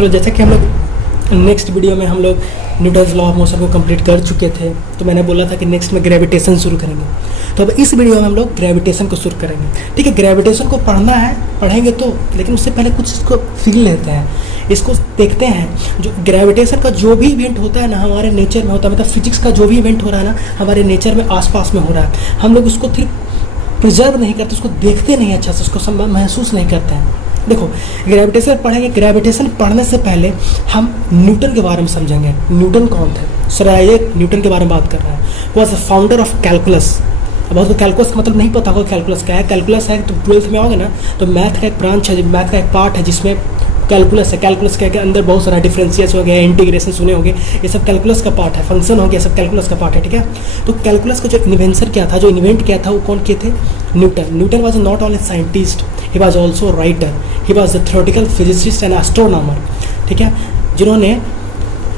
चलो जैसा कि हम लोग नेक्स्ट वीडियो में हम लोग न्यूटन्स लॉ ऑफ मोशन को कंप्लीट कर चुके थे, तो मैंने बोला था कि नेक्स्ट में ग्रेविटेशन शुरू करेंगे। तो अब इस वीडियो में हम लोग ग्रेविटेशन को शुरू करेंगे। ठीक है, ग्रेविटेशन को पढ़ना है, पढ़ेंगे तो, लेकिन उससे पहले कुछ इसको फील लेते हैं, इसको देखते हैं। जो ग्रेविटेशन का जो भी इवेंट होता है ना हमारे नेचर में होता है, मतलब फिजिक्स का जो भी इवेंट हो रहा है ना हमारे नेचर में आसपास में हो रहा है, हम लोग उसको फिर प्रिजर्व नहीं करते, उसको देखते नहीं अच्छा से, उसको महसूस नहीं करते हैं। देखो ग्रेविटेशन पढ़ेंगे, ग्रेविटेशन पढ़ने से पहले हम न्यूटन के बारे में समझेंगे। न्यूटन कौन थे? सर आइजैक न्यूटन के बारे में बात कर रहा है। वो was the founder of calculus. अब बहुत को कैलकुलस का मतलब नहीं पता होगा कैलकुलस क्या है। कैलकुलस है तो 12th में आओगे ना तो मैथ का एक ब्रांच है, मैथ का एक पार्ट है जिसमें कैलकुलस है। कैलकुलस के अंदर बहुत सारा डिफरेंशियस हो गया, इंटीग्रेशन सुने होंगे, ये सब कैलकुलस का पार्ट है। फंक्शन हो गया, सब कैलकुलस का पार्ट है। ठीक है, तो कैलकुलस का जो इन्वेंशन किया था, जो इन्वेंट किया था, वो कौन किए थे? Newton. Newton was not only scientist, he was also writer, he was the theoretical physicist and astronomer. ठीक है, जिन्होंने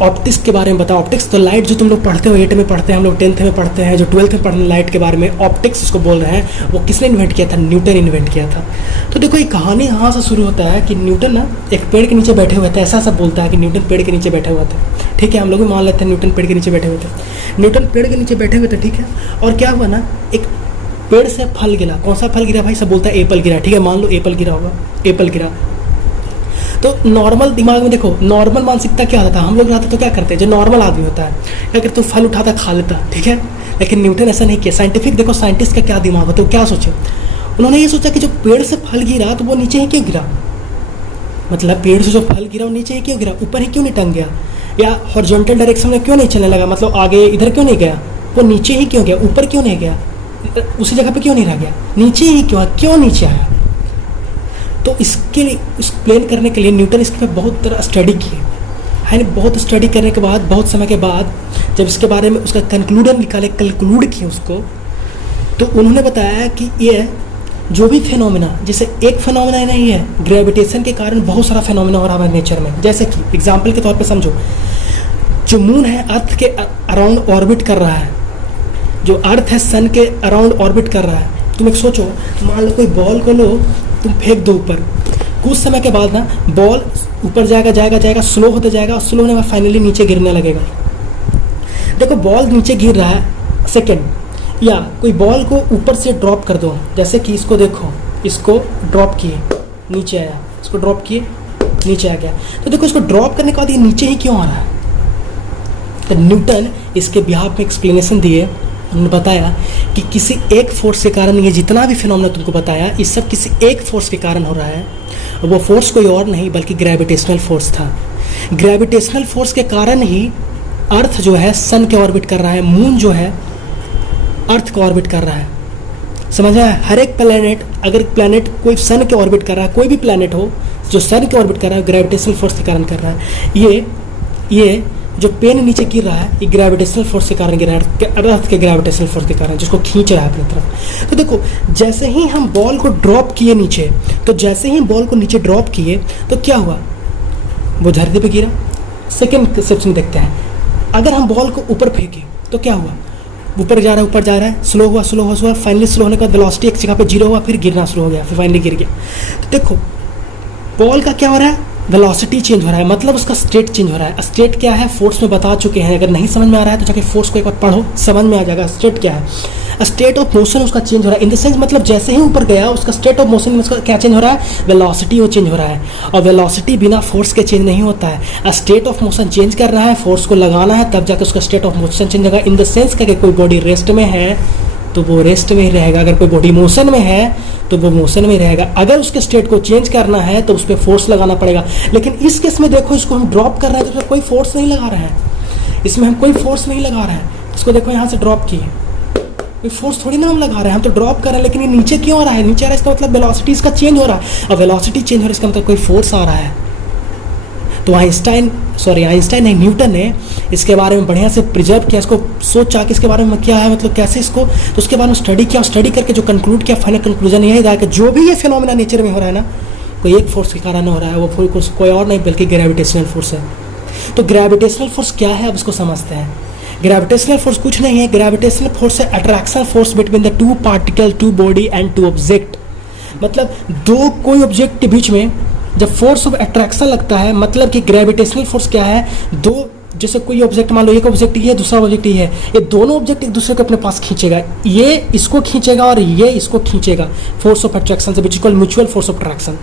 ऑप्टिक्स के बारे में बताया। ऑप्टिक्स तो लाइट जो तुम लोग पढ़ते हो, 8 में पढ़ते हैं, हम लोग 10th में पढ़ते हैं, जो 12th में पढ़ने लाइट के बारे में ऑप्टिक्स इसको बोल रहे हैं, वो किसने इन्वेंट किया था? न्यूटन इन्वेंट किया था। तो देखो ये कहानी यहाँ से शुरू होता है कि न्यूटन ना एक पेड़ के नीचे बैठे हुए थे। ऐसा सब बोलता है कि न्यूटन पेड़ के नीचे बैठे हुए थे। ठीक है, हम लोग भी मान लेते हैं न्यूटन पेड़ के नीचे बैठे हुए थे। न्यूटन पेड़ के नीचे बैठे हुए थे। ठीक है, और क्या हुआ ना, एक पेड़ से फल गिरा। कौन सा फल गिरा भाई? सब बोलता है एप्पल गिरा। ठीक है, मान लो एप्पल गिरा होगा, एप्पल गिरा। तो नॉर्मल दिमाग में देखो, नॉर्मल मानसिकता क्या होता है? हम लोग रहते तो क्या करते हैं, जो नॉर्मल आदमी होता है क्या करते, तो फल उठाता खा लेता। ठीक है, लेकिन न्यूटन ऐसा नहीं किया। साइंटिफिक देखो, साइंटिस्ट का क्या दिमाग होता है, वो क्या सोचे? उन्होंने ये सोचा कि जो पेड़ से फल गिरा तो वो नीचे ही क्यों गिरा, मतलब पेड़ से जो फल गिरा वो नीचे ही क्यों गिरा, ऊपर ही क्यों नहीं टंग गया, या हॉरिजॉन्टल डायरेक्शन में क्यों नहीं चलने लगा, मतलब आगे इधर क्यों नहीं गया, वो नीचे ही क्यों गया, ऊपर क्यों नहीं गया, उसी जगह पे क्यों नहीं रह गया, नीचे ही क्यों नीचे आया? तो इसके लिए, एक्सप्लेन करने के लिए न्यूटन इसके पे बहुत तरह स्टडी किए है ना। बहुत स्टडी करने के बाद, बहुत समय के बाद जब इसके बारे में उसका कंक्लूडन निकाले, कंक्लूड किए उसको, तो उन्होंने बताया कि ये जो भी फिनोमिना, जैसे एक फिनोमिना नहीं है, ग्रेविटेशन के कारण बहुत सारा फिनोमिना हो रहा है नेचर में। जैसे कि एग्जाम्पल के तौर पर समझो, जो मून है अर्थ के अराउंड ऑर्बिट कर रहा है, जो अर्थ है सन के अराउंड ऑर्बिट कर रहा है। तुम एक सोचो, मान लो कोई बॉल को लो, तुम फेंक दो ऊपर, कुछ समय के बाद ना बॉल ऊपर जाएगा, स्लो होते जाएगा, और स्लो होने में फाइनली नीचे गिरने लगेगा। देखो बॉल नीचे गिर रहा है सेकंड, या कोई बॉल को ऊपर से ड्रॉप कर दो, जैसे कि इसको देखो, इसको ड्रॉप किए नीचे आया, इसको ड्रॉप किए नीचे आ गया। तो देखो इसको ड्रॉप करने के बाद ये नीचे ही क्यों आ रहा है? तो न्यूटन इसके बिहाफ में एक्सप्लेनेशन दिए। उन्होंने बताया कि किसी एक फोर्स के कारण, ये जितना भी फिनोमेना तुमको बताया, ये सब किसी एक फोर्स के कारण हो रहा है, और वो फोर्स कोई और नहीं बल्कि ग्रेविटेशनल फोर्स था। ग्रेविटेशनल फोर्स के कारण ही अर्थ जो है सन के ऑर्बिट कर रहा है, मून जो है अर्थ को ऑर्बिट कर रहा है। समझ आया? हर एक प्लैनेट, अगर प्लैनेट कोई सन के ऑर्बिट कर रहा है, कोई भी प्लैनेट हो जो सन के ऑर्बिट कर रहा है, ग्रेविटेशनल फोर्स के कारण कर रहा है। ये जो पेन नीचे गिर रहा है, ये ग्रेविटेशनल फोर्स के कारण गिर रहा है, अर्थ के ग्रेविटेशनल फोर्स के कारण, जिसको खींच रहा है अपनी तरफ। तो देखो जैसे ही हम बॉल को ड्रॉप किए नीचे, तो जैसे ही बॉल को नीचे ड्रॉप किए तो क्या हुआ, वो धरती पे गिरा। सेकेंड स्टेप्स में देखते हैं, अगर हम बॉल को ऊपर फेंके तो क्या हुआ, ऊपर जा रहा है, स्लो हुआ, फाइनली स्लो होने के बाद वेलोसिटी एक जगह पे 0 हुआ, फिर गिरना शुरू हो गया, फिर फाइनली गिर गया। तो देखो बॉल का क्या हो रहा है, वेलोसिटी चेंज हो रहा है, मतलब उसका स्टेट चेंज हो रहा है। स्टेट क्या है, फोर्स में बता चुके हैं, अगर नहीं समझ में आ रहा है तो जाके फोर्स को एक बार पढ़ो, समझ में आ जाएगा स्टेट क्या है। स्टेट ऑफ मोशन उसका चेंज हो रहा है, इन द सेंस मतलब जैसे ही ऊपर गया उसका स्टेट ऑफ मोशन में उसका क्या चेंज हो रहा है, वेलोसिटी वो चेंज हो रहा है। और वेलोसिटी बिना फोर्स के चेंज नहीं होता है। स्टेट ऑफ मोशन चेंज कर रहा है, फोर्स को लगाना है, तब जाकर उसका स्टेट ऑफ मोशन चेंज होगा। इन द सेंस कि कोई बॉडी रेस्ट में है तो वो रेस्ट में ही रहेगा, अगर कोई बॉडी मोशन में है तो वो मोशन में ही रहेगा। अगर उसके स्टेट को चेंज करना है तो उस पर फोर्स लगाना पड़ेगा। लेकिन इस केस में देखो, इसको हम ड्रॉप कर रहे हैं तो इसमें कोई फोर्स नहीं लगा रहे हैं, इसमें हम कोई फोर्स नहीं लगा रहे हैं। इसको देखो यहाँ से ड्रॉप किए, कोई फोर्स थोड़ी ना हम लगा रहे हैं, हम तो ड्रॉप कर रहे हैं, लेकिन ये नीचे क्यों आ रहा है, नीचे आ रहा है इसका मतलब वेलोसिटी इसका चेंज हो रहा है, और वेलोसिटी चेंज हो रहा है इसका मतलब कोई फोर्स आ रहा है। तो आइंस्टाइन नहीं, न्यूटन ने इसके बारे में बढ़िया से प्रिजर्व किया, इसको सोचा कि इसके बारे में क्या है, मतलब कैसे इसको, तो उसके बारे में स्टडी किया, स्टडी करके जो कंक्लूड किया, फाइनल कंक्लूजन यही था कि जो भी ये फिनोमेना नेचर में हो रहा है ना, कोई एक फोर्स के कारण हो रहा है, वो कोई और नहीं बल्कि ग्रेविटेशनल फोर्स है। तो ग्रेविटेशनल फोर्स क्या है, अब इसको समझते हैं। ग्रेविटेशनल फोर्स कुछ नहीं है, ग्रेविटेशनल फोर्स है attraction force between the two particle, two body and two object. मतलब दो कोई ऑब्जेक्ट के बीच में जब फोर्स ऑफ अट्रैक्शन लगता है मतलब कि ग्रेविटेशनल फोर्स क्या है, दो जैसे कोई ऑब्जेक्ट मान लो, एक ऑब्जेक्ट ये है दूसरा ऑब्जेक्ट ये है, ये दोनों ऑब्जेक्ट एक दूसरे को अपने पास खींचेगा, ये इसको खींचेगा और ये इसको खींचेगा फोर्स ऑफ अट्रैक्शन से, which is called mutual force of attraction.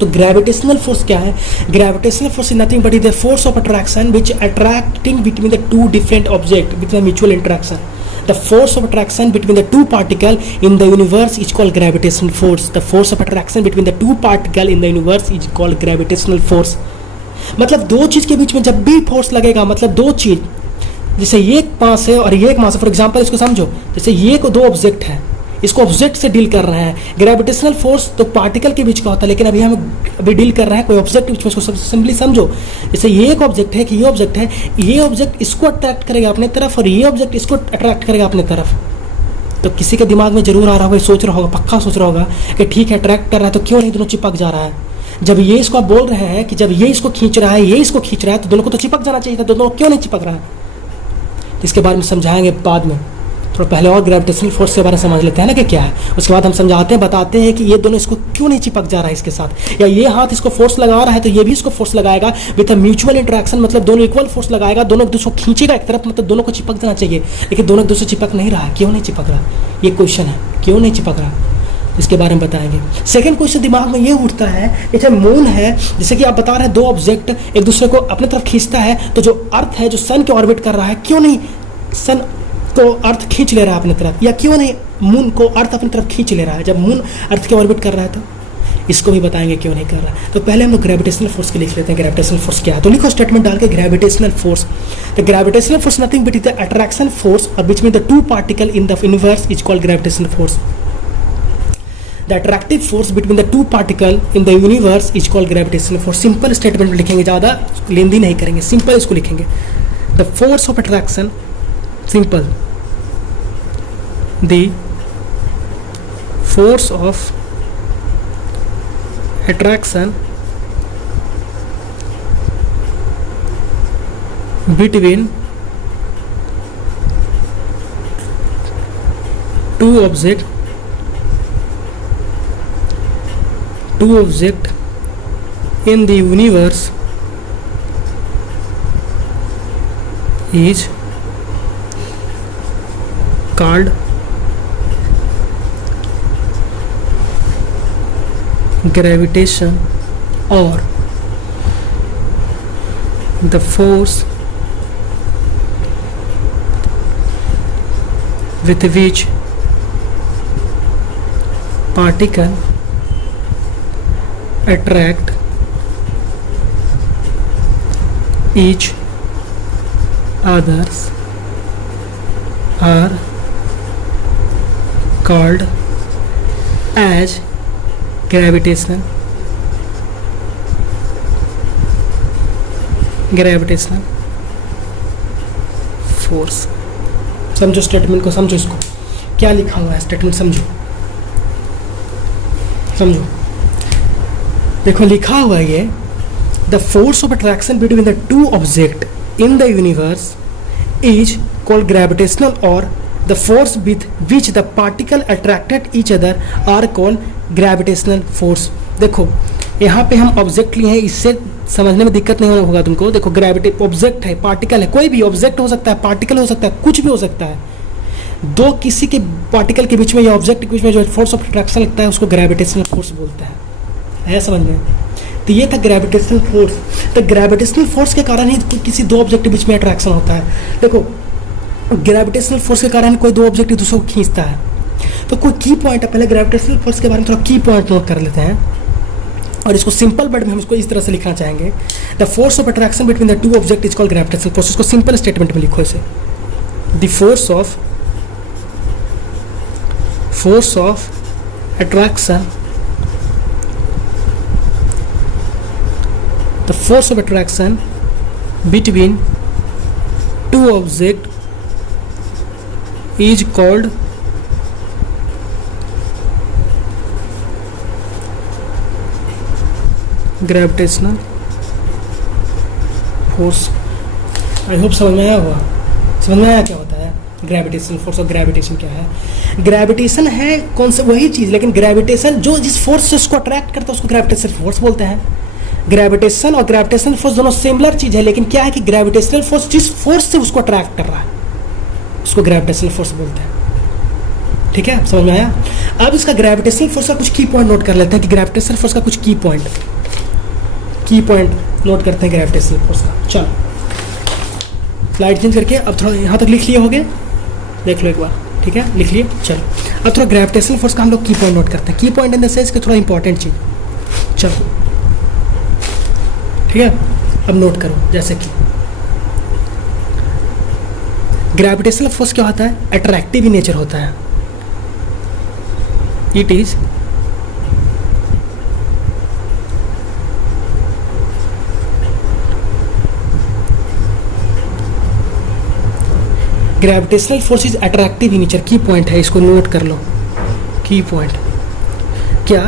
तो ग्रेविटेशनल फोर्स क्या है? Gravitational force is nothing but is the force of attraction which attracting between the to different object with the mutual interaction. The force of attraction between the two particles in the universe is called gravitational force. The force of attraction between the two particles in the universe is called gravitational force. मतलब दो चीज के बीच में जब भी force लगेगा, मतलब दो चीज, जैसे ये एक मास है और ये एक मास है, फॉर एग्जांपल इसको समझो, जैसे ये को दो ऑब्जेक्ट है, इसको ऑब्जेक्ट से डील कर रहे हैं। ग्रेविटेशनल फोर्स तो पार्टिकल के बीच का होता है, लेकिन अभी हम डील कर रहे हैं कोई ऑब्जेक्ट के बीच में। इसको सिंपली समझो, जैसे ये एक ऑब्जेक्ट है कि ये ऑब्जेक्ट है, ये ऑब्जेक्ट इसको अट्रैक्ट करेगा अपने तरफ और ये ऑब्जेक्ट इसको अट्रैक्ट करेगा अपने तरफ। तो किसी के दिमाग में जरूर आ रहा होगा, सोच रहा होगा, पक्का सोच रहा होगा कि ठीक है अट्रैक्ट कर रहा है तो क्यों नहीं दोनों चिपक जा रहा है। जब ये इसको आप बोल रहे हैं कि जब ये इसको खींच रहा है, ये इसको खींच रहा है, तो दोनों को तो चिपक जाना चाहिए था, दोनों क्यों नहीं चिपक रहा है? इसके बारे में समझाएंगे बाद में, थोड़ा पहले और ग्रेविटेशनल फोर्स के बारे में समझ लेते हैं ना कि क्या है, उसके बाद हम समझाते हैं, बताते हैं कि ये दोनों इसको क्यों नहीं चिपक जा रहा है इसके साथ, या ये हाथ इसको फोर्स लगा रहा है तो ये भी इसको फोर्स लगाएगा विद अ म्यूचुअल इंटरेक्शन, मतलब दोनों इक्वल फोर्स लगाएगा, दोनों एक दूसरे को खींचेगा एक तरफ, मतलब दोनों को चिपक जाना चाहिए, लेकिन दोनों एक दूसरे चिपक नहीं रहा। क्यों नहीं चिपक रहा? ये क्वेश्चन है, क्यों नहीं चिपक रहा, इसके बारे में बताएंगे। सेकंड क्वेश्चन दिमाग में ये उठता है, जैसे मून है, जैसे कि आप बता रहे हैं दो ऑब्जेक्ट एक दूसरे को अपने तरफ खींचता है, तो जो अर्थ है जो सन के ऑर्बिट कर रहा है, क्यों नहीं सन को अर्थ खींच ले रहा है अपने तरफ, या क्यों नहीं मून को अर्थ अपनी तरफ खींच ले रहा है जब मून अर्थ के ऑर्बिट कर रहा है? तो इसको भी बताएंगे क्यों नहीं कर रहा है। तो पहले हम लोग ग्रेविटेशनल फोर्स के लिख लेते हैं, ग्रेविटेशनल फोर्स क्या है। तो लिखो स्टेटमेंट डाल के, gravitational force, the gravitational force nothing but is the attraction force और between the two particle in the universe is called gravitational force. The attractive force between the two particles in the universe is called gravitational force. Simple statement लिखेंगे, ज़्यादा लेंदी नहीं करेंगे, simple इसको लिखेंगे। The force of attraction, simple, the force of attraction between two objects in the universe is called gravitation, or the force with which particle attract each others are called as gravitational force। समझो statement को, समझो इसको क्या लिखा हुआ है, statement समझो। देखो लिखा हुआ है ये, the force of attraction between the two object in the universe is called gravitational, और the force with which the particle attracted each other are called gravitational force. देखो यहाँ पे हम ऑब्जेक्ट लिए हैं, इससे समझने में दिक्कत नहीं होगा तुमको। देखो ग्रेविटी ऑब्जेक्ट है, पार्टिकल है, कोई भी ऑब्जेक्ट हो सकता है, पार्टिकल हो सकता है, कुछ भी हो सकता है। दो किसी के पार्टिकल के बीच में या ऑब्जेक्ट के बीच में जो फोर्स ऑफ अट्रैक्शन लगता है उसको ग्रेविटेशनल फोर्स बोलते हैं, है समझ में? तो ये था ग्रेविटेशनल फोर्स। तो ग्रेविटेशनल फोर्स के कारण ही किसी दो ऑब्जेक्ट के बीच में अट्रैक्शन होता है। देखो ग्रेविटेशनल फोर्स के कारण कोई दो ऑब्जेक्ट एक दूसरे को खींचता है। तो कोई की पॉइंट है, पहले ग्रेविटेशनल फोर्स के बारे में थोड़ा की पॉइंट नोट कर लेते हैं, और इसको सिंपल वर्ड में हम इसको इस तरह से लिखना चाहेंगे, the force of attraction between the two object is called gravitational force. इसको सिंपल स्टेटमेंट में लिखो इसे, the force of attraction, the force of attraction between two objects is called gravitational force। I hope समझ में आया होगा, समझ में आया क्या होता है। ग्रेविटेशनल फोर्स और ग्रेविटेशन क्या है? ग्रेविटेशन है कौन सा, वही चीज़, लेकिन ग्रेविटेशन जो जिस फोर्स से उसको अट्रैक्ट करता है उसको ग्रेविटेशनल फोर्स बोलते हैं। ग्रेविटेशन और ग्रेविटेशनल फोर्स दोनों सिमिलर चीज़ है, लेकिन क्या है कि ग्रेविटेशनल फोर्स जिस फोर्स से उसको अट्रैक्ट कर रहा है उसको ग्रेविटेशनल फोर्स बोलते हैं। ठीक है, समझ में आया? अब इसका ग्रेविटेशनल फोर्स का कुछ की पॉइंट नोट कर लेते हैं कि ग्रेविटेशनल फोर्स का कुछ की पॉइंट नोट करते हैं ग्रेविटेशनल फोर्स का। चलो स्लाइड चेंज करके अब थोड़ा यहाँ तक लिख लिए होगे, देख लो एक बार। ठीक है, लिख लिए। चलो अब थोड़ा ग्रेविटेशनल फोर्स का हम लोग की पॉइंट नोट करते हैं। की पॉइंट इन द सेंस कि थोड़ा इंपॉर्टेंट चीज़। चलो ठीक है, अब नोट करो। जैसे कि ग्रेविटेशनल फोर्स क्या होता है? अट्रैक्टिव इन नेचर होता है। It is gravitational force is attractive in nature. की पॉइंट है, इसको नोट कर लो। की पॉइंट क्या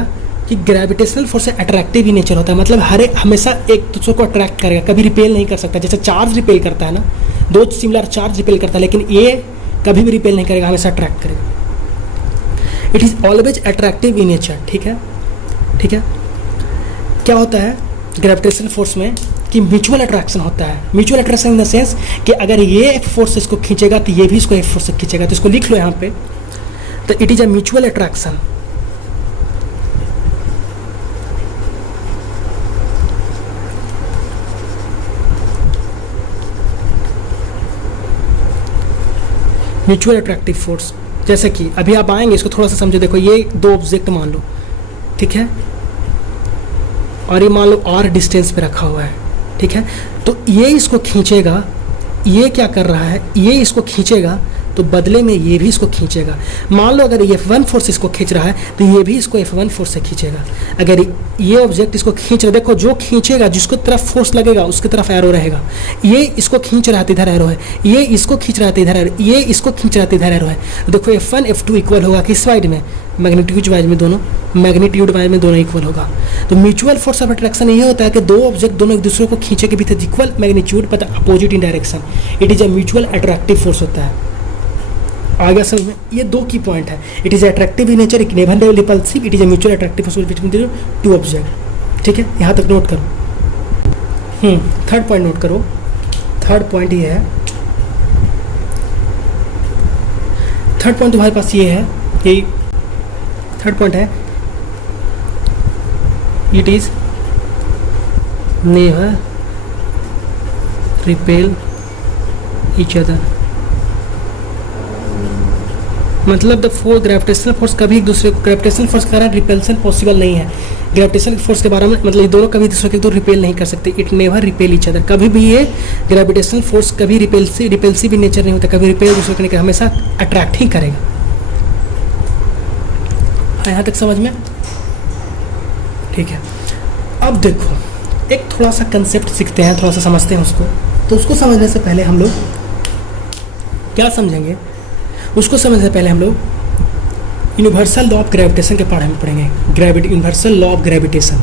कि gravitational force attractive in nature होता है, मतलब हमेशा एक दूसरे को अट्रैक्ट करेगा, कभी रिपेल नहीं कर सकता। जैसे चार्ज रिपेल करता है ना, दो सिमिलर चार्ज रिपेल करता है, लेकिन ये कभी भी रिपेल नहीं करेगा, हमेशा अट्रैक्ट करेगा। It is always attractive in nature. ठीक है, ठीक है। क्या होता है ग्रेविटेशनल फोर्स में कि म्यूचुअल अट्रैक्शन होता है। Mutual attraction in the sense कि अगर ये एक फोर्स इसको खींचेगा तो ये भी इसको एक फोर्स से खींचेगा। तो इसको लिख लो यहाँ पे। तो it is a mutual attraction. Mutual attractive force. जैसे कि अभी आप आएंगे, इसको थोड़ा सा समझो। देखो ये दो ऑब्जेक्ट मान लो, ठीक है, और ये मान लो r डिस्टेंस पे रखा हुआ है। ठीक है, तो ये इसको खींचेगा, ये क्या कर रहा है, ये इसको खींचेगा तो बदले में ये भी इसको खींचेगा। मान लो अगर ये F1 फोर्स इसको खींच रहा है तो ये भी इसको F1 फोर्स से खींचेगा। अगर ये ऑब्जेक्ट इसको खींच रहा है, देखो जो खींचेगा जिसको तरफ फोर्स लगेगा उसकी तरफ एरो रहेगा। ये इसको खींच रहा है तो इधर एरो है, ये इसको खींच रहा है तो इधर एरो, ये इसको खींच रहा है तो इधर एरो है। देखो F1 F2 इक्वल होगा किस वाइड में, मैग्नीट्यूड वाइज में, दोनों मैग्नीट्यूड वाइज में दोनों इक्वल होगा। तो म्यूचुअल फोर्स ऑफ अट्रैक्शन ये होता है कि दो ऑब्जेक्ट दोनों एक दूसरे को खींचे के with equal magnitude but opposite in direction. It is a mutual attractive force होता है। आ गया समझ में? ये दो की पॉइंट है। It is attractive in nature, it never repulsive, it is a mutual attractive force between the two object. ठीक है, यहाँ तक नोट करो। थर्ड पॉइंट नोट करो। थर्ड पॉइंट ये है, थर्ड पॉइंट तुम्हारे पास ये है, यही थर्ड पॉइंट है। It is never repel each other. मतलब द फोर्स ग्रेविटेशनल फोर्स कभी एक दूसरे को, ग्रेविटेशनल फोर्स के कारण रिपेल्सन पॉसिबल नहीं है। ग्रेविटेशनल फोर्स के बारे में मतलब ये दोनों कभी दूसरे को रिपेल नहीं कर सकते। It never repel each other. कभी भी ये ग्रेविटेशनल फोर्स कभी रिपेल्सिव इन नेचर नहीं होता, कभी रिपेल दूसरे को नहीं करेगा, हमेशा अट्रैक्ट ही करेगा। यहाँ तक समझ में? ठीक है। अब देखो एक थोड़ा सा कंसेप्ट सीखते हैं, थोड़ा सा समझते हैं उसको। तो उसको समझने से पहले हम लोग क्या समझेंगे, उसको समझने से पहले हम लोग यूनिवर्सल लॉ ऑफ ग्रेविटेशन के बारे में पढ़ेंगे। Universal law of gravitation.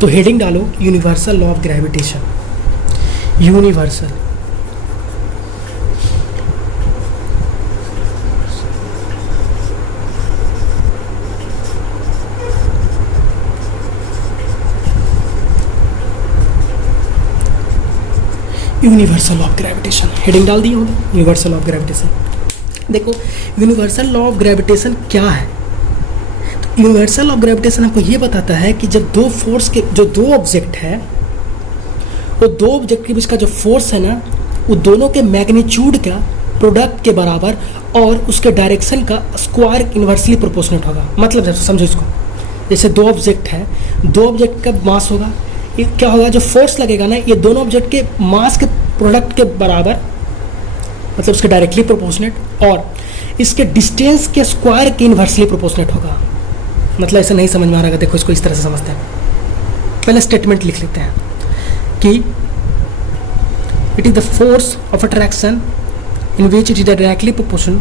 तो हेडिंग डालो universal law of gravitation. Universal universal of gravitation, heading डाल दी होगी यूनिवर्सल ऑफ ग्रेविटेशन। देखो यूनिवर्सल लॉ ऑफ ग्रेविटेशन क्या है। तो यूनिवर्सल ऑफ ग्रेविटेशन हमको ये बताता है कि जब दो फोर्स के जो दो ऑब्जेक्ट है, वो दो ऑब्जेक्ट के बीच का जो फोर्स है ना, वो दोनों के मैग्नीट्यूड का प्रोडक्ट के बराबर और उसके डायरेक्शन का स्क्वायर इन्वर्सली प्रोपोर्शनेट होगा। मतलब जब समझो इसको, जैसे दो ऑब्जेक्ट है, दो ऑब्जेक्ट का मास होगा, ये क्या होगा, जो फोर्स लगेगा ना, ये दोनों ऑब्जेक्ट के मास के प्रोडक्ट के बराबर, मतलब उसके डायरेक्टली प्रोपोर्शनेट, और इसके डिस्टेंस के स्क्वायर के इन्वर्सली प्रोपोर्शनेट होगा। मतलब ऐसा नहीं समझ में आ रहा है, देखो इसको इस तरह से समझते हैं। पहले स्टेटमेंट लिख लेते हैं कि it is the force of attraction in which it is directly proportion,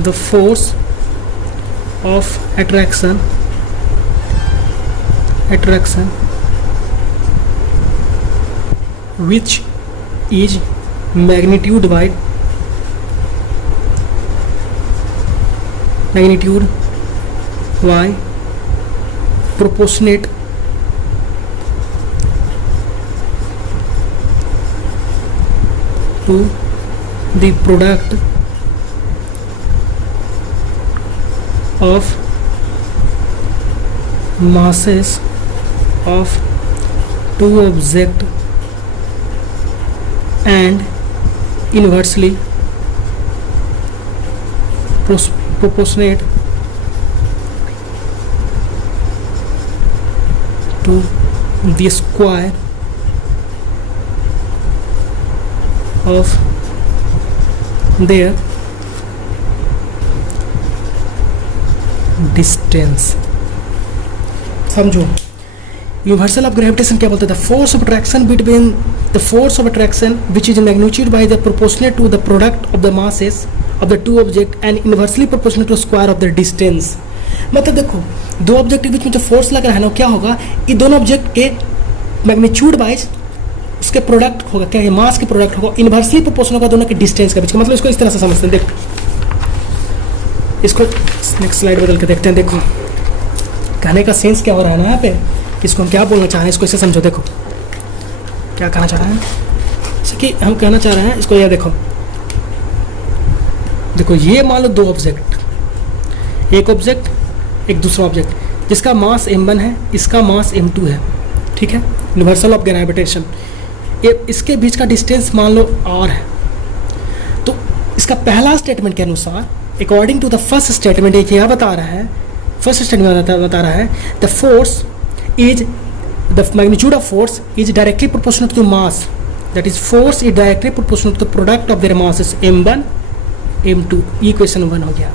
the force of attraction which is magnitude by proportionate to the product of masses of two object and inversely proportionate to the square of their distance। समझो, universal of gravitation क्या बोलते थे? Force of attraction between the force of attraction which is magnitude by the proportionate to the product of the masses of the two object and inversely proportionate to square of the distance. मतलब देखो, दो object के बीच में जो force लग रहा है ना, क्या होगा, ये दोनों ऑब्जेक्ट के मैग्नीट्यूड वाइज उसके प्रोडक्ट होगा, क्या है, मास के प्रोडक्ट होगा, इनवर्सली प्रोपोर्शनल होगा दोनों के डिस्टेंस के बीच का। मतलब इसको इस तरह से समझते हैं। देखो, इसको नेक्स्ट स्लाइड बदल के देखते हैं। देखो, कहने का सेंस क्या हो रहा है ना यहाँ पे, इसको हम क्या बोलना चाह रहे हैं, इसको इसे समझो। देखो क्या कहना चाह रहे हैं, जैसे कि हम कहना चाह रहे हैं इसको, ये देखो, देखो ये मान लो दो ऑब्जेक्ट, एक ऑब्जेक्ट एक दूसरा ऑब्जेक्ट, जिसका मास m1 है, इसका मास m2 है, ठीक है, यूनिवर्सल ऑफ ग्रेविटेशन। ये इसके बीच का डिस्टेंस मान लो r है। तो इसका पहला स्टेटमेंट के अनुसार, according to the first statement, ये क्या बता रहा है, फर्स्ट स्टेटमेंट बता रहा है the force is the magnitude of force is directly proportional to mass, that is force is directly proportional to the product of their masses m1 m2। ये question 1 हो गया।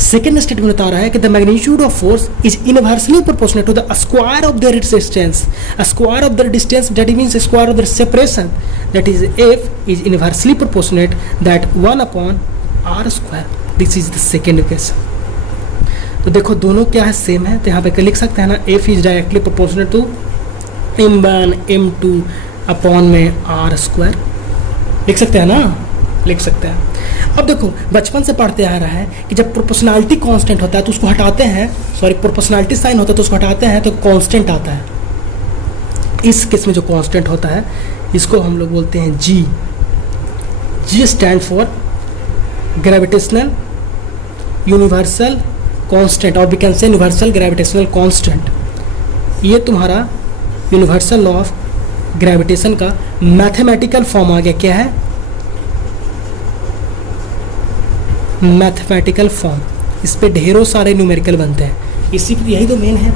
सेकेंड स्टेटमेंट बता रहा है कि the magnitude of force is inversely proportional to the square of their distance, square of their distance that means square of their separation, that is f is inversely proportionate that 1/r²। This is the second equation. तो देखो दोनों क्या है, same है, तो यहाँ पे लिख सकते हैं ना, f is directly proportional to m1 m2 upon में r²। लिख सकते हैं ना, लिख सकते हैं। अब देखो, बचपन से पढ़ते आ रहा है कि जब प्रोपोर्शनैलिटी कांस्टेंट होता है तो उसको हटाते हैं, सॉरी प्रोपोर्शनैलिटी साइन होता है तो उसको हटाते हैं तो कांस्टेंट आता है। इस केस में जो कांस्टेंट होता है इसको हम लोग बोलते हैं g। g stand for gravitational universal constant, और we can say universal gravitational constant. ये तुम्हारा यूनिवर्सल लॉ ऑफ ग्रेविटेशन का मैथमेटिकल फॉर्म आ गया। क्या है? Mathematical form. इस पे ढेरों सारे न्यूमेरिकल बनते हैं, इसी पे यही तो मेन है,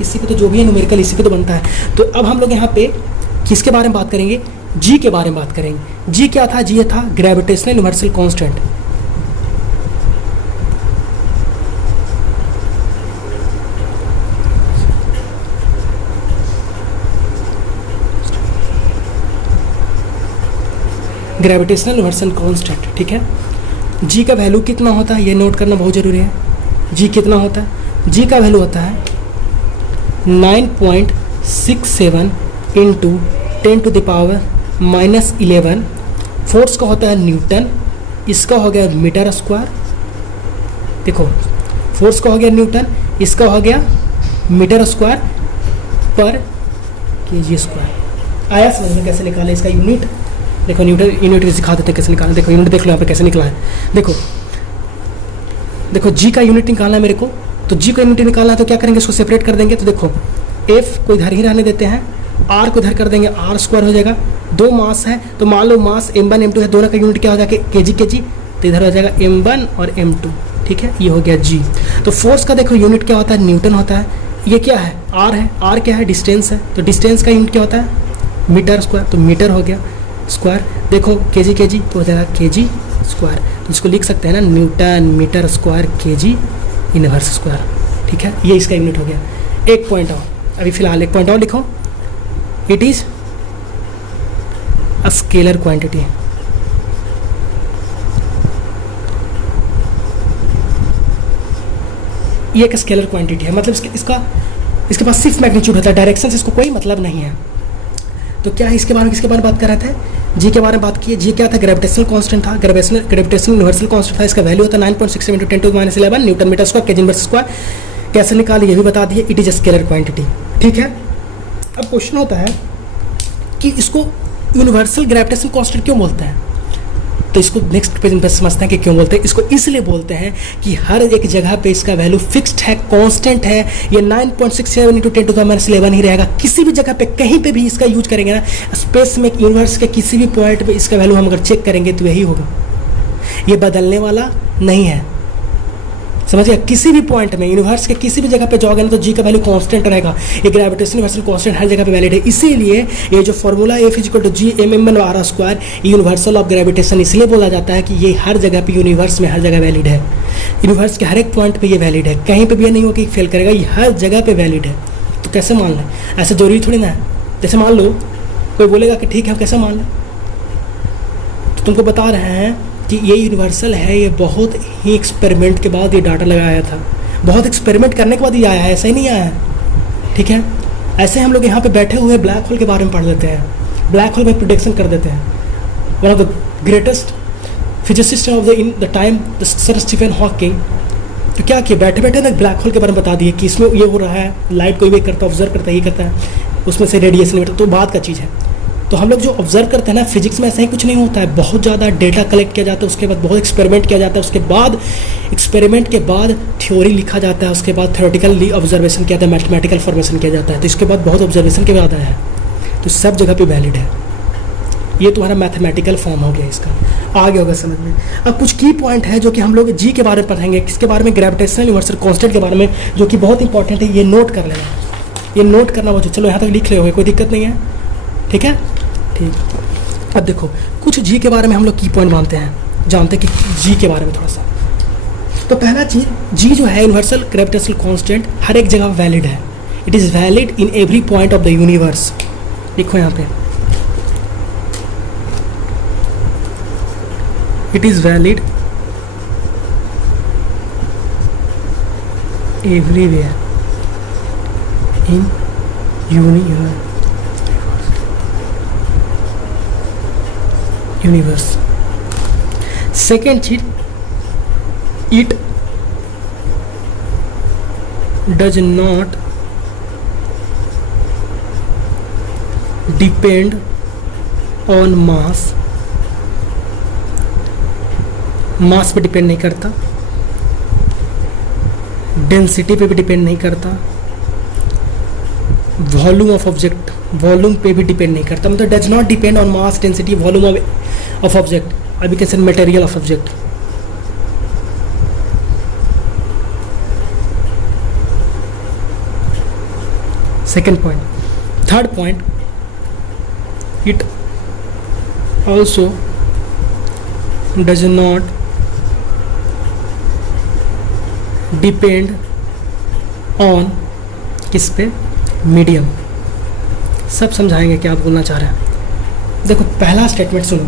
इसी पे तो जो भी है न्यूमेरिकल इसी पे तो बनता है। तो अब हम लोग यहाँ पे किसके बारे में बात करेंगे? जी के बारे में बात करेंगे। जी क्या था? जी था gravitational universal constant. Gravitational universal constant, ठीक है। जी का वैल्यू कितना होता है ये नोट करना बहुत ज़रूरी है। जी कितना होता है? जी का वैल्यू होता है 9.67 इंटू 10⁻⁻11। फोर्स का होता है न्यूटन, इसका हो गया मीटर स्क्वायर। देखो फोर्स का हो गया न्यूटन, इसका हो गया मीटर स्क्वायर पर केजी स्क्वायर। आया समझ में कैसे निकाले इसका यूनिट? देखो न्यूटन यूनिट सिखा देते हैं कैसे निकालना। देखो यूनिट देख लो यहाँ पे कैसे निकला है। देखो देखो जी का यूनिट निकालना है मेरे को, तो जी का यूनिट निकालना है तो क्या करेंगे? इसको सेपरेट कर देंगे। तो देखो एफ को इधर ही रहने देते हैं, आर को इधर कर देंगे, आर स्क्वायर हो जाएगा। दो मास है तो मान लो मास m1 m2 है, दोनों का यूनिट क्या हो जाएगा? केजी केजी, तो इधर हो जाएगा m1 और m2, ठीक है। ये हो गया जी। तो फोर्स का देखो यूनिट क्या होता है? न्यूटन होता है। ये क्या है? आर है। आर क्या है? डिस्टेंस है। तो डिस्टेंस का यूनिट क्या होता है? मीटर स्क्वायर, तो मीटर हो गया स्क्वायर। देखो केजी केजी तो हो जाएगा केजी स्क्वायर। तो इसको लिख सकते हैं ना, newton metre square KG inverse square, ठीक है। ये इसका यूनिट हो गया। एक पॉइंट और, अभी फिलहाल एक पॉइंट और लिखो, it is a scalar quantity. ये एक स्केलर क्वांटिटी है, मतलब इसके पास सिर्फ मैग्नीट्यूड होता है, डायरेक्शन से इसको कोई मतलब नहीं है। तो क्या है इसके बारे में, किसके बारे में बात कर रहे थे? जी के बारे में बात की। जी क्या था? ग्रेविटेशनल कांस्टेंट था, ग्रेविटेशनल यूनिवर्सल कांस्टेंट था। इसका वैल्यू होता है 9.67 × 10⁻11 newton metre square KG inverse square. कैसे निकाली ये भी बता दिए। It is a scalar quantity, ठीक है। अब क्वेश्चन होता है कि इसको यूनिवर्सल ग्रेविटेशनल कांस्टेंट क्यों बोलते हैं, तो इसको नेक्स्ट पेज में समझते हैं कि क्यों बोलते हैं। इसको इसलिए बोलते हैं कि हर एक जगह पे इसका वैल्यू फिक्स्ड है, कांस्टेंट है। ये 9.67 × 10⁻11 ही रहेगा। किसी भी जगह पे कहीं पे भी इसका यूज करेंगे ना, स्पेस में यूनिवर्स के किसी भी पॉइंट पे इसका वैल्यू हम अगर चेक करेंगे तो यही होगा, ये बदलने वाला नहीं है। समझिए, किसी भी पॉइंट में यूनिवर्स के किसी भी जगह पे जाओगे ना तो जी का वैल्यू कांस्टेंट रहेगा। ये ग्रेविटेशनल यूनिवर्सल कांस्टेंट हर जगह पे वैलिड है। इसीलिए ये जो formula F = g/m/r², universal of gravitation इसलिए बोला जाता है कि ये हर जगह पे यूनिवर्स में हर जगह वैलिड है। यूनिवर्स के हर एक पॉइंट पे ये वैलिड है, कहीं पे भी ये नहीं हो कि फेल करेगा, ये हर जगह पे वैलिड है। तो कैसे मान लें? ऐसा जरूरी थोड़ी ना है। जैसे मान लो कोई बोलेगा कि ठीक है, हम कैसे मान लें, तो तुमको बता रहे हैं कि ये यूनिवर्सल है। ये बहुत ही एक्सपेरिमेंट के बाद ये डाटा लगाया था, बहुत एक्सपेरिमेंट करने के बाद ये आया है, ऐसा ही नहीं आया है, ठीक है। ऐसे हम लोग यहाँ पे बैठे हुए ब्लैक होल के बारे में पढ़ लेते हैं, ब्लैक होल में प्रिडिक्शन कर देते हैं। One of the greatest physicist of the time sir Stephen Hawking, तो क्या किया, बैठे बैठे ना ब्लैक होल के बारे में बता दिए कि इसमें ये हो रहा है, लाइट कोई भी करता है, ऑब्जर्व करता है, ये करता है, उसमें से रेडिएशन निकलता है, तो बात का चीज़ है। तो हम लोग जो ऑब्जर्व करते हैं ना, फिजिक्स में ऐसा ही कुछ नहीं होता है। बहुत ज़्यादा डेटा कलेक्ट किया जाता है, उसके बाद बहुत एक्सपेरिमेंट किया जाता है, उसके बाद एक्सपेरिमेंट के बाद थ्योरी लिखा जाता है, उसके बाद थ्योरेटिकल ऑब्जर्वेशन किया जाता है, मैथमेटिकल फॉर्मेशन किया जाता है, तो इसके बाद बहुत ऑब्जर्वेशन के बाद आया है, तो सब जगह पे वैलिड है। ये तुम्हारा मैथमेटिकल फॉर्म हो गया, इसका आगे होगा समझ में। अब कुछ की पॉइंट है जो कि हम लोग जी के बारे में पढ़ेंगे, किसके बारे में, ग्रेविटेशनल यूनिवर्सल कांस्टेंट के बारे में, जो कि बहुत इंपॉर्टेंट है। ये नोट कर लेना, ये नोट करना बहुत। चलो यहाँ तक लिख रहे हो, कोई दिक्कत नहीं है, ठीक है, ठीक। अब देखो कुछ जी के बारे में हम लोग की पॉइंट मानते हैं, जानते हैं कि जी के बारे में थोड़ा सा। तो पहला चीज, जी जो है यूनिवर्सल ग्रेविटेशनल कांस्टेंट हर एक जगह वैलिड है। It is valid in every point of the universe. देखो यहाँ पे, it is valid everywhere in universe. Second चीज, it does not depend on mass, mass पे डिपेंड नहीं करता, डेंसिटी पे भी डिपेंड नहीं करता, वॉल्यूम ऑफ ऑब्जेक्ट, वॉल्यूम पे भी डिपेंड नहीं करता। मतलब does not depend on mass, density, volume of object, अभी कैसे material of object. Second point. Third point, it also does not depend on, किस पे, मीडियम। सब समझाएंगे क्या आप बोलना चाह रहे हैं। देखो पहला स्टेटमेंट सुनो,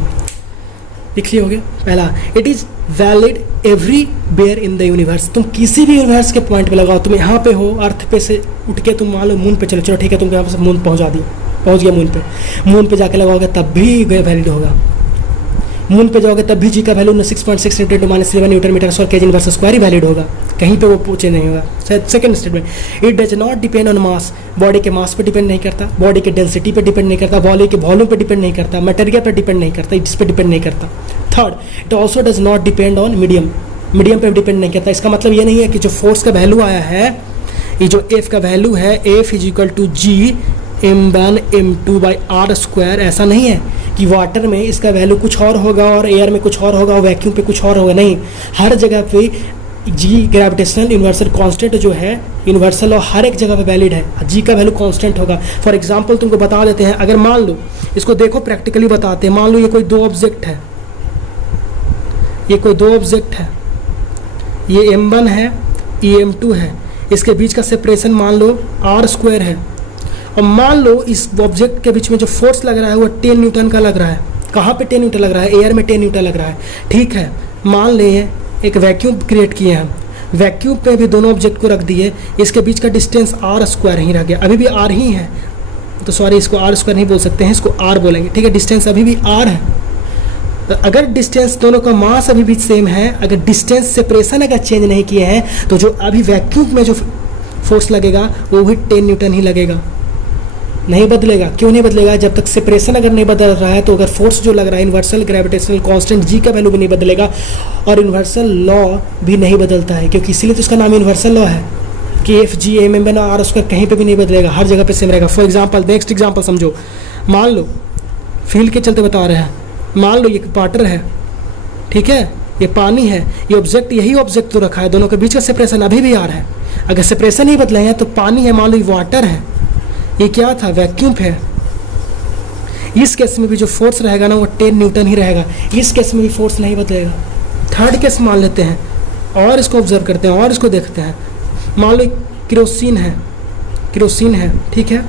लिख ली होगी। पहला, it is valid everywhere in the universe. तुम किसी भी यूनिवर्स के पॉइंट पे लगाओ, तुम यहाँ पे हो, अर्थ पे से उठ के तुम मान लो मून पे चलो, चलो ठीक है, तुम यहाँ से मून पहुँच गया मून पे, मून पे जाके लगाओगे तब भी वैलिड होगा। मून पे जाओगे तब भी जी का value 6.6 × 10⁻11 newton metre square KG inverse square ही वैलिड होगा, कहीं पे वो पूछे नहीं होगा। Second statement, it does not depend on mass. Body के मास पे डिपेंड नहीं करता, बॉडी के डेंसिटी पे डिपेंड नहीं करता, बॉडी के वॉल्यूम पे डिपेंड नहीं करता, मटेरियल पे डिपेंड नहीं करता, इस पे डिपेंड नहीं करता। Third, it also does not depend on medium. Medium पे डिपेंड नहीं करता। इसका मतलब ये नहीं है कि जो फोर्स का वैल्यू आया है, ये जो एफ का वैल्यू है, F = g/m1m2/r², ऐसा नहीं है कि वाटर में इसका वैल्यू कुछ और होगा और एयर में कुछ और होगा और वैक्यूम पे कुछ और होगा। नहीं, हर जगह पे जी ग्रेविटेशनल यूनिवर्सल कांस्टेंट जो है यूनिवर्सल और हर एक जगह पे वैलिड है, जी का वैल्यू कांस्टेंट होगा। फॉर एग्जांपल तुमको बता देते हैं, अगर मान लो, इसको देखो प्रैक्टिकली बताते हैं, मान लो ये कोई दो ऑब्जेक्ट है, ये कोई दो ऑब्जेक्ट है, ये m1 है, ये m2 है, इसके बीच का सेपरेशन मान लो r² है, और मान लो इस ऑब्जेक्ट के बीच में जो फोर्स लग रहा है वो 10 न्यूटन का लग रहा है। कहाँ पे 10 न्यूटन लग रहा है? एयर में 10 न्यूटन लग रहा है। ठीक है, मान लें एक वैक्यूम क्रिएट किए हम, वैक्यूम पे भी दोनों ऑब्जेक्ट को रख दिए, इसके बीच का डिस्टेंस r² ही रह गया, अभी भी r ही है, तो सॉरी इसको आर स्क्वायर नहीं बोल सकते हैं, इसको आर बोलेंगे, ठीक है। डिस्टेंस अभी भी आर है। तो अगर डिस्टेंस दोनों का मास अभी भी सेम है, अगर डिस्टेंस सेपरेशन अगर चेंज नहीं किए हैं, तो जो अभी वैक्यूम में जो फोर्स लगेगा वो भी 10 न्यूटन ही लगेगा, नहीं बदलेगा। क्यों नहीं बदलेगा? जब तक सेपरेशन अगर नहीं बदल रहा है, तो अगर फोर्स जो लग रहा है यूनिवर्सल ग्रेविटेशनल कांस्टेंट जी का वैल्यू भी नहीं बदलेगा, और यूनिवर्सल लॉ भी नहीं बदलता है, क्योंकि इसीलिए तो इसका नाम यूनिवर्सल लॉ है कि F G M M N R उसका कहीं पे भी नहीं बदलेगा, हर जगह पे सेम रहेगा। फॉर एग्जांपल, नेक्स्ट एग्जांपल समझो, मान लो फील्ड के चलते बता रहे हैं, मान लो ये वाटर है, ठीक है, ये पानी है, ये ऑब्जेक्ट, यही ऑब्जेक्ट तो रखा है, दोनों के बीच का सेपरेशन अभी भी आ रहा है। अगर सेपरेशन नहीं बदला है तो पानी है, मान लो ये वाटर है, ये क्या था, वैक्यूम है। इस केस में भी जो फोर्स रहेगा ना वो 10 न्यूटन ही रहेगा, इस केस में भी फोर्स नहीं बदलेगा। थर्ड केस मान लेते हैं और इसको ऑब्जर्व करते हैं और इसको देखते हैं। मान लो केरोसिन है, ठीक है,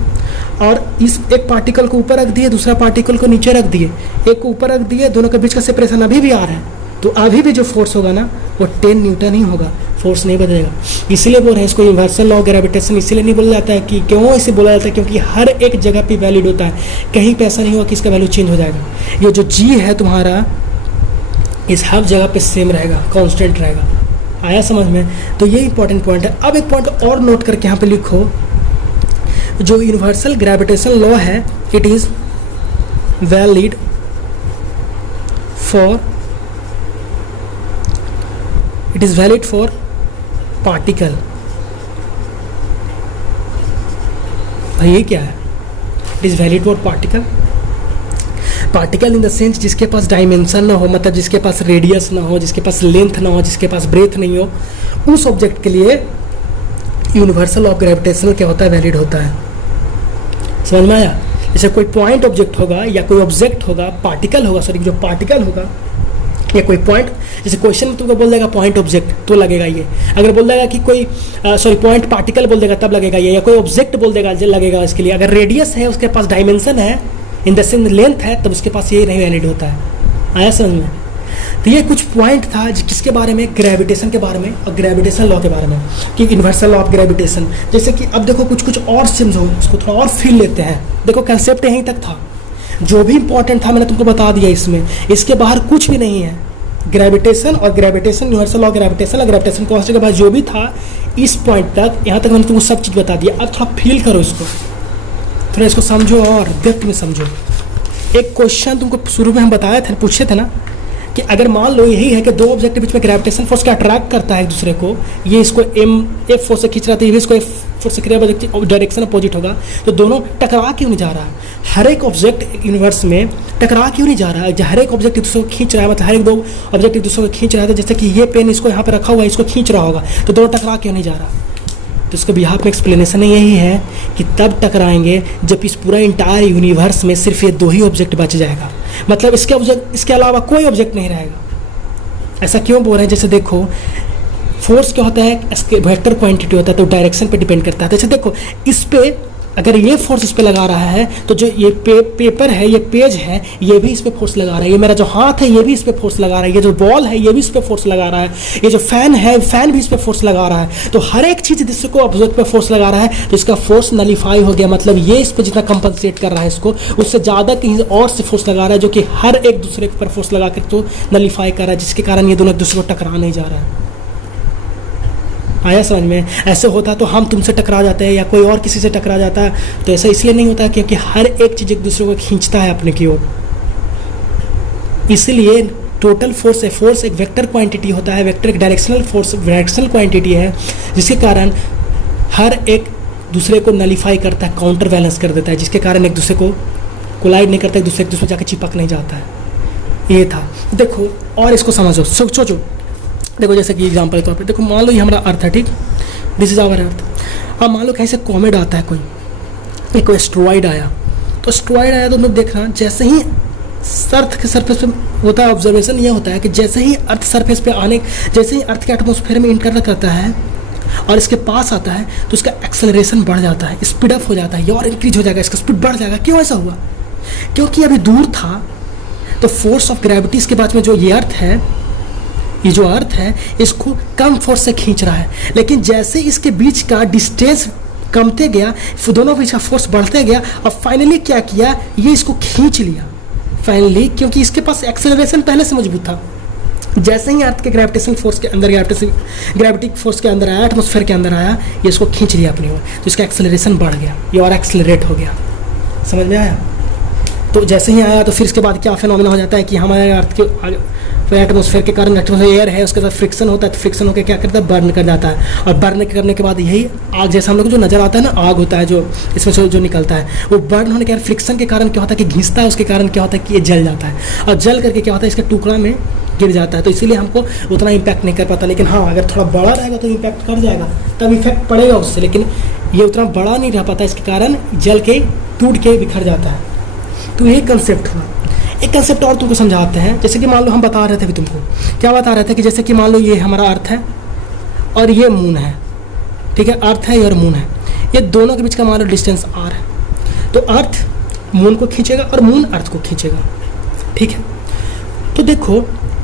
और इस एक पार्टिकल को ऊपर रख दिए, दूसरा पार्टिकल को नीचे रख दिए, एक को ऊपर रख दिए, दोनों के बीच का सेपरेशन अभी भी आ रहा है, तो अभी भी जो फोर्स होगा ना वो 10 न्यूटन ही होगा, फोर्स नहीं बदलेगा। इसलिए बोल रहे हैं इसको यूनिवर्सल लॉ ऑफ ग्रेविटेशन इसलिए नहीं बोला जाता है कि क्यों इसे बोला जाता है, क्योंकि हर एक जगह पे वैलिड होता है, कहीं पे ऐसा नहीं होगा कि इसका वैल्यू चेंज हो जाएगा। ये जो जी है तुम्हारा, इस हर जगह पे सेम रहेगा, कांस्टेंट रहेगा। आया समझ में? तो ये इंपॉर्टेंट पॉइंट है। अब एक पॉइंट और नोट करके यहाँ पे लिखो, जो यूनिवर्सल ग्रेविटेशन लॉ है, it is valid for particle. भाई ये क्या है? It is valid for particle in the sense जिसके पास डायमेंशन ना हो, मतलब जिसके पास रेडियस ना हो, जिसके पास लेंथ ना हो, जिसके पास ब्रेथ नहीं हो, उस ऑब्जेक्ट के लिए यूनिवर्सल ऑफ ग्रेविटेशन क्या होता है, वैलिड होता है। समझ में आया? जैसे कोई पॉइंट ऑब्जेक्ट होगा या कोई ऑब्जेक्ट होगा, पार्टिकल होगा, सॉरी जो पार्टिकल होगा या कोई पॉइंट, जैसे क्वेश्चन तुमको बोल देगा पॉइंट ऑब्जेक्ट तो लगेगा ये, अगर बोल देगा कि कोई पॉइंट पार्टिकल बोल देगा तब लगेगा ये, या कोई ऑब्जेक्ट बोल देगा लगेगा इसके लिए। अगर रेडियस है, उसके पास डायमेंशन है, इन द सेंस लेंथ है, तब उसके पास ये नहीं वैलिड होता है। आया समझ में? तो ये कुछ पॉइंट था किसके बारे में, ग्रेविटेशन के बारे में और ग्रेविटेशन लॉ के बारे में, कि यूनिवर्सल लॉ ऑफ ग्रेविटेशन। जैसे कि अब देखो कुछ और समझो, उसको थोड़ा और फील लेते हैं। देखो कंसेप्ट यहीं तक था, जो भी इंपॉर्टेंट था मैंने तुमको बता दिया इसमें, इसके बाहर कुछ भी नहीं है। ग्रेविटेशन और gravitation, universal law of gravitation और ग्रेविटेशन कांस्टेंट के बाद जो भी था इस पॉइंट तक, यहाँ तक मैंने तुमको सब चीज़ बता दिया। अब थोड़ा फील करो इसको, थोड़ा इसको समझो और डेप्थ में समझो। एक क्वेश्चन तुमको शुरू में हम बताए थे, पूछे थे ना, कि अगर मान लो यही है कि दो ऑब्जेक्ट के बीच में ग्रेविटेशन फोर्स क्या अट्रैक्ट करता है एक दूसरे को, ये इसको एफ फोर्स से खींच रहा था, ये इसको एफ फोर्स से खींच रहा, डायरेक्शन अपोजिट होगा, तो दोनों टकरा क्यों नहीं जा रहा है? हर एक ऑब्जेक्ट यूनिवर्स में टकरा क्यों नहीं जा रहा है? हर एक ऑब्जेक्ट एक दूसरे को खींच रहा है, मतलब हर एक दो ऑब्जेक्ट एक दूसरे को खींच रहा है। जैसे कि ये पेन इसको यहाँ पे रखा हुआ है, इसको खींच रहा होगा, तो दोनों टकरा क्यों नहीं जा रहा? तो इसके बिहाफ में एक्सप्लेनेशन यही है कि तब टकराएंगे जब इस पूरा इंटायर यूनिवर्स में सिर्फ ये दो ही ऑब्जेक्ट बच जाएगा, मतलब इसके अलावा कोई ऑब्जेक्ट नहीं रहेगा। ऐसा क्यों बोल रहे हैं? जैसे देखो फोर्स क्या होता है, वेक्टर क्वांटिटी होता है, तो डायरेक्शन पे डिपेंड करता है। जैसे देखो इस पे अगर ये फोर्स इस पे लगा रहा है, तो जो ये पेपर है, ये पेज है, ये भी इस पे फोर्स लगा रहा है, ये मेरा जो हाथ है ये भी इस पे फोर्स लगा रहा है, ये जो बॉल है ये भी इस पे फोर्स लगा रहा है, ये जो फैन है, फैन भी इस पे फोर्स लगा रहा है। तो हर एक चीज़ जिसको ऑब्जेक्ट पे फोर्स लगा रहा है, तो इसका फोर्स नलीफाई हो गया, मतलब ये इस पे जितना कंपनसेट कर रहा है इसको, उससे ज़्यादा कहीं और से फोर्स लगा रहा है, जो कि हर एक दूसरे पर फोर्स लगा कर तो नलीफाई कर रहा है, जिसके कारण ये दोनों एक दूसरे को टकरा नहीं जा रहा है। आया समझ में? ऐसे होता तो हम तुमसे टकरा जाते हैं या कोई और किसी से टकरा जाता है, तो ऐसा इसलिए नहीं होता क्योंकि हर एक चीज़ एक दूसरे को खींचता है अपने की ओर। इसलिए टोटल फोर्स है, फोर्स एक वेक्टर क्वांटिटी होता है, वेक्टर एक डायरेक्शनल फोर्स, डायरेक्शनल क्वांटिटी है, जिसके कारण हर एक दूसरे को नलीफाई करता है, काउंटर बैलेंस कर देता है, जिसके कारण एक दूसरे को कोलाइड नहीं करता, एक दूसरे जाकर चिपक नहीं जाता है। ये था। देखो और इसको समझो, सोचो। देखो जैसे कि एग्जांपल के तौर पे देखो, मान लो ये हमारा अर्थ है, ठीक, दिस इज आवर अर्थ। अब मान लो कहीं से कॉमेट आता है, कोई एस्ट्रॉइड आया, तो एस्ट्रॉइड आया तो तुम लोग देखना, जैसे ही अर्थ के सरफेस पे होता है, ऑब्जर्वेशन ये होता है कि जैसे ही अर्थ सरफेस पे आने, जैसे ही अर्थ के एटमॉस्फेयर में इंटर करता है और इसके पास आता है, तो इसका एक्सेलरेशन बढ़ जाता है, स्पीड अप हो जाता है, ये और इंक्रीज हो जाएगा, इसका स्पीड बढ़ जाएगा। क्यों ऐसा हुआ? क्योंकि अभी दूर था, तो फोर्स ऑफ ग्रेविटी इसके बाद में जो ये अर्थ है, ये जो अर्थ है, इसको कम फोर्स से खींच रहा है, लेकिन जैसे इसके बीच का डिस्टेंस कमते गया, दोनों के बीच का फोर्स बढ़ते गया और फाइनली क्या किया, ये इसको खींच लिया फाइनली, क्योंकि इसके पास एक्सेलरेशन पहले से मजबूत था। जैसे ही अर्थ के ग्रेविटेशन फोर्स के अंदर ग्रेविटी फोर्स के अंदर आया, एटमॉस्फेयर के अंदर आया, ये इसको खींच लिया अपनी ओर, तो इसका एक्सेलरेशन बढ़ गया, ये और एक्सेलरेट हो गया। समझ में आया? तो जैसे ही आया तो फिर इसके बाद क्या फिनोमेना हो जाता है कि हमारे अर्थ के एटमॉस्फेयर के कारण, एटमॉस्फेयर एयर है उसके साथ फ्रिक्शन होता है, तो फ्रिक्शन होकर क्या करता है, बर्न कर जाता है, और बर्न करने के बाद यही आग जैसा हम लोग को जो नज़र आता है ना, आग होता है जो इसमें से जो निकलता है, वो बर्न होने के कारण फ्रिक्शन के कारण क्या होता है कि घिसता है, उसके कारण क्या होता है कि ये जल जाता है, और जल करके क्या होता है इसके टुकड़ा में गिर जाता है। तो इसीलिए हमको उतना इम्पैक्ट नहीं कर पाता, लेकिन हाँ अगर थोड़ा बड़ा रहेगा तो इम्पैक्ट कर जाएगा, तब इफेक्ट पड़ेगा उससे, लेकिन ये उतना बड़ा नहीं रह पाता, इसके कारण जल के टूट के बिखर जाता है। तो ये कंसेप्ट हुआ। एक कंसेप्ट और तुमको समझाते हैं, जैसे कि मान लो हम बता रहे थे अभी तुमको, क्या बता रहे थे कि जैसे कि मान लो ये हमारा अर्थ है और ये मून है, ठीक है, अर्थ है और मून है, ये दोनों के बीच का मान लो डिस्टेंस r है, तो अर्थ मून को खींचेगा और मून अर्थ को खींचेगा, ठीक है। तो देखो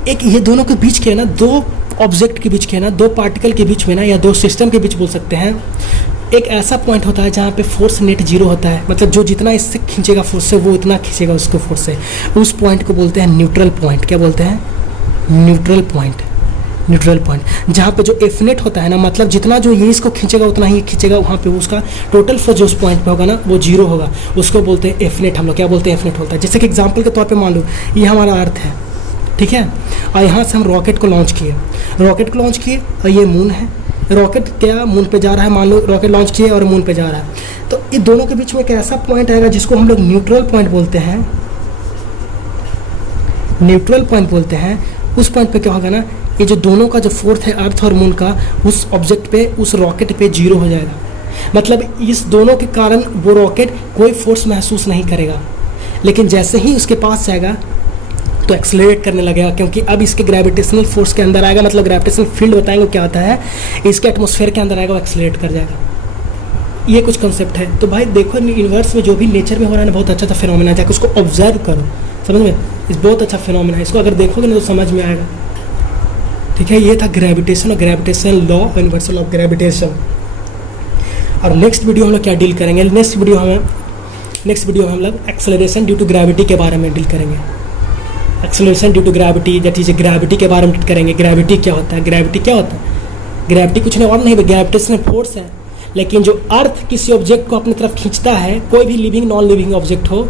एक ये दोनों के बीच के ना, दो ऑब्जेक्ट के बीच के ना, दो पार्टिकल के बीच में ना, या दो सिस्टम के बीच बोल सकते हैं, एक ऐसा पॉइंट होता है जहाँ पे फोर्स नेट जीरो होता है, मतलब जो जितना इससे खींचेगा फोर्स से वो इतना खींचेगा उसको फोर्स से, उस पॉइंट को बोलते हैं न्यूट्रल पॉइंट। क्या बोलते हैं? Neutral point. न्यूट्रल पॉइंट जहाँ पे जो एफ नेट होता है ना, मतलब जितना जो ये इसको खींचेगा उतना ही खींचेगा, वहाँ पे उसका टोटल फोर्स जो उस पॉइंट पे होगा ना वो जीरो होगा, उसको बोलते हैं एफ नेट। हम लोग क्या बोलते हैं? एफ नेट होता है। जैसे कि एग्जाम्पल के तौर पर मान लो ये हमारा अर्थ है, ठीक है, और यहाँ से हम रॉकेट को लॉन्च किए और ये मून है, रॉकेट क्या मून पे जा रहा है, मान लो रॉकेट लॉन्च किए और मून पे जा रहा है, तो ये दोनों के बीच में एक ऐसा पॉइंट आएगा जिसको हम लोग न्यूट्रल पॉइंट बोलते हैं। न्यूट्रल पॉइंट बोलते हैं। उस पॉइंट पे क्या होगा ना, ये जो दोनों का जो फोर्स है अर्थ और मून का, उस ऑब्जेक्ट पे, उस रॉकेट पे जीरो हो जाएगा। मतलब इस दोनों के कारण वो रॉकेट कोई फोर्स महसूस नहीं करेगा, लेकिन जैसे ही उसके पास जाएगा तो एक्सेलरेट करने लगेगा, क्योंकि अब इसके ग्रेविटेशनल फोर्स के अंदर आएगा, मतलब ग्रेविटेशनल फील्ड बताएंगे क्या होता है, इसके एटमॉस्फेयर के अंदर आएगा, वो एक्सेलरेट कर जाएगा। ये कुछ कंसेप्ट है। तो भाई देखो यूनिवर्स में जो भी नेचर में हो रहा है ना, बहुत अच्छा फिनोमेना है, जाकर उसको ऑब्जर्व करो, समझ में, इस बहुत अच्छा फिनोमेना है, इसको अगर देखोगे ना तो समझ में आएगा, ठीक है। ये था ग्रेविटेशन और gravitation law, universal of gravitation. और नेक्स्ट वीडियो हम लोग क्या डील करेंगे, नेक्स्ट वीडियो में हम लोग एक्सेलरेशन ड्यू टू ग्रेविटी के बारे में डील करेंगे। Acceleration due to gravity, that is gravity के बारे में करेंगे। ग्रेविटी क्या होता है? ग्रेविटी कुछ नहीं और नहीं, ग्रेविटेशनल फोर्स है। लेकिन जो अर्थ किसी ऑब्जेक्ट को अपनी तरफ खींचता है, कोई भी लिविंग नॉन लिविंग ऑब्जेक्ट हो,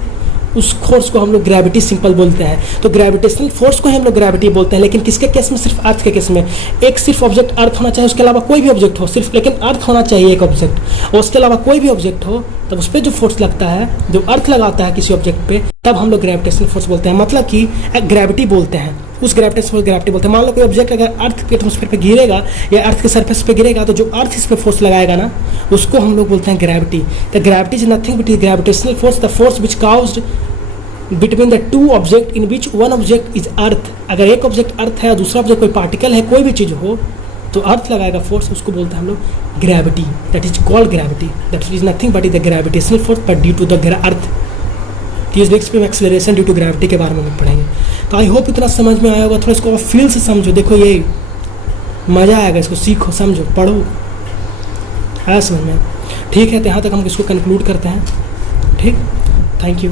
उस फोर्स को हम लोग ग्रेविटी सिंपल बोलते हैं। तो ग्रेविटेशनल फोर्स को ही हम लोग ग्रेविटी बोलते हैं। लेकिन किसके केस में? सिर्फ अर्थ के केस में। एक सिर्फ ऑब्जेक्ट अर्थ होना चाहिए, उसके अलावा कोई भी ऑब्जेक्ट हो, सिर्फ लेकिन अर्थ होना चाहिए एक ऑब्जेक्ट, और उसके अलावा कोई भी ऑब्जेक्ट हो, तब उस पर जो फोर्स लगता है, जो अर्थ लगाता है किसी ऑब्जेक्ट पे, तब हम लोग ग्रेविटेशनल फोर्स बोलते हैं। मतलब कि ग्रेविटी बोलते हैं, उस ग्रेविटेशनल ग्रेविटी बोलते हैं। मान लो कोई ऑब्जेक्ट अगर अर्थ के एटमॉस्फेयर पे गिरेगा या अर्थ के सरफेस पे गिरेगा, तो जो अर्थ इस पे फोर्स लगाएगा ना, उसको हम लोग बोलते हैं gravity. The gravity is nothing but gravitational force, the force which caused between the two object in which one object is earth. अगर एक ऑब्जेक्ट अर्थ है और दूसरा ऑब्जेक्ट कोई पार्टिकल है, कोई भी चीज़ हो, तो अर्थ लगाएगा फोर्स, उसको बोलते हैं हम लोग gravity. That is called gravity, that is nothing but is the gravitational force but due to the earth. इस नेक्स्ट में एक्सेलरेशन ड्यू टू ग्रेविटी के बारे में हम पढ़ेंगे। तो आई होप इतना समझ में आया होगा। थोड़ा इसको फील से समझो, देखो ये मज़ा आएगा, इसको सीखो, समझो, पढ़ो, है समझ में। ठीक है, तो यहाँ तक हम इसको कंक्लूड करते हैं। ठीक, थैंक यू।